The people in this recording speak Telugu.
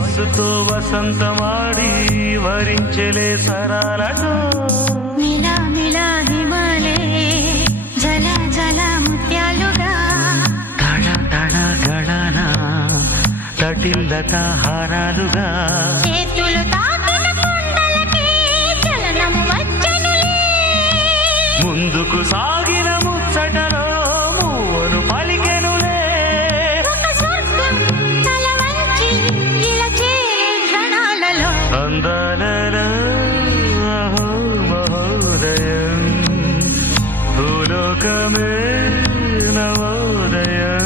వయస్సుతో వసంతమాడి వరించలే సరాలతో మిలా మిలా హిమాలే జల జల ముత్యాలుగా తడ తడ గళన తటిల్లత హారాలుగా చేతులు తాకిన కొండలకే చలనం వచ్చనులే ముందుకు సాగిన ముచ్చటలో మూవను పలికెనులే ఒక స్వర్గం తల వంచి ఇలా చేరే క్షణాలలో అందాలలో అహో మహోదయం భూలోకమే నవోదయం